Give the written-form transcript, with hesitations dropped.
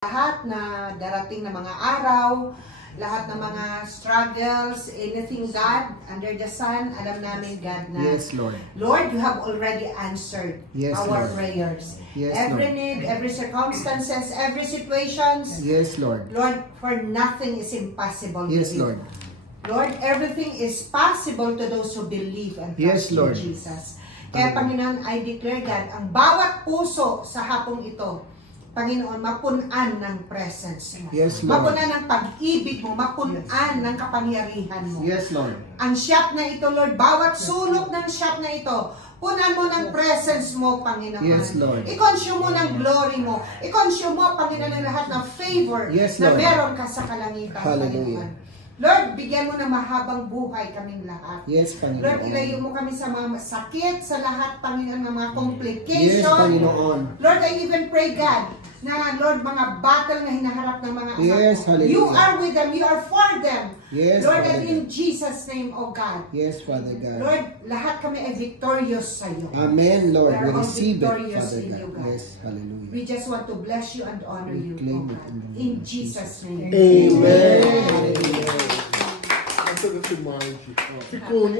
Lahat na darating na mga araw, lahat ng mga struggles, anything God, under the sun, alam namin God na. Yes, Lord. Lord, you have already answered our prayers. Yes, every Lord. need, every circumstances, every situations. Yes, Lord. Lord, for nothing is impossible Yes, with you. Lord. Lord, everything is possible to those who believe and trust Yes, Lord. in Jesus. Kaya Panginoon, I declare God, ang bawat puso sa hapong ito, Panginoon, mapunan ng presence mo. Yes, Lord. Mapunan ng pag-ibig mo, mapunan ng kapangyarihan mo. Yes, Lord. Ang shop na ito, Lord, bawat sulok ng shop na ito, punan mo ng presence mo, Panginoon. Yes, Lord. I-consume mo ng glory mo. I-consume mo, Panginoon, ng lahat ng favor Yes, na Lord. meron ka sa kalangitan, Hallelujah. Panginoon. Lord, bigyan mo ng mahabang buhay kaming lahat. Yes, Panginoon. Lord, ilayo mo kami sa mga sakit, sa lahat, Panginoon, ng mga complications. Yes, Panginoon. Lord, I even pray, God, na, Lord, mga battle na hinaharap ng mga Yes, anak mo. hallelujah. You are with them. You are for them. Yes, Lord, Father and in Jesus' name, O God. Yes, Father God. Lord, lahat kami ay victorious sa iyo. Amen, Lord. We are We all receive it, victorious Father in you, God. God. Yes, hallelujah. We just want to bless you and honor We you, O claim it God. in the name In of Jesus' name. Amen. Amen. Ito na si Margie. Si Kuya.